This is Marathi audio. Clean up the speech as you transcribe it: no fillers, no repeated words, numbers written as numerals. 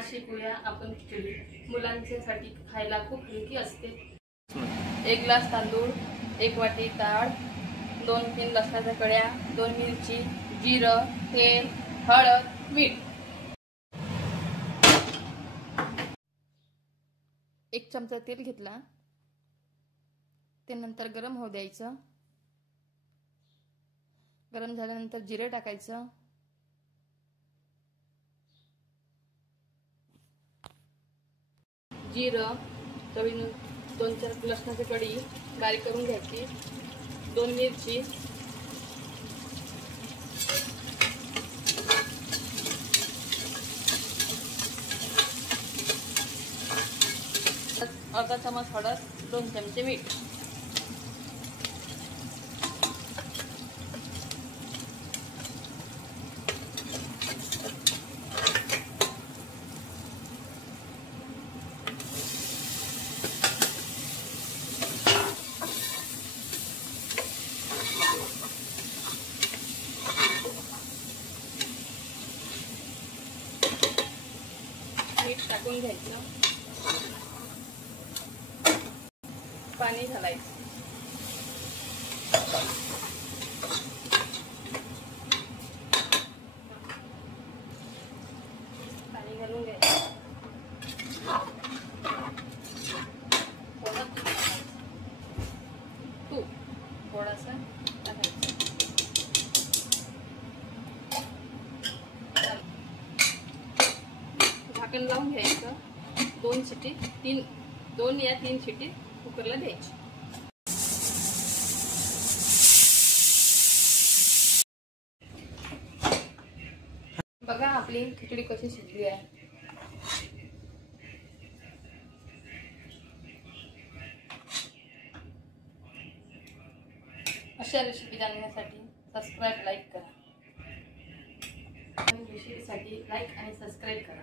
आज शिकूया आपण खिचडी। मुलांसाठी खायला खूप हलकी असते। 1 ग्लास तांदूळ, 1 वाटी डाळ, 2-3 लसणाच्या कळ्या, 2 मिरची, जिरं, तेल, हळद, मीठ। 1 चमचा तेल घेतला, ते नंतर गरम होऊ द्यायचं। गरम झाल्यानंतर जिरे टाकायचं, जिरं, चवीनुसार 2-4 लसणाची कळी बारीक करून घ्यायची, 2 मिरची, अर्धा चमच हळद, 2 चमचे मीठ। मीठ टाकून घ्यायचं, पाणी घालायचं, पाणी घालून घ्यायचं, तूप थोडासा टाकायचं, झाकण लावून घ्यायचं, 2 या 3 शिटी कुकरला द्यायची। बघा आपली खिचडी कशी शिजली आहे। अशा रेसिपी जाणण्यासाठी सबस्क्राइब, लाईक करा। रेसिपीसाठी लाईक आणि सबस्क्राइब करा।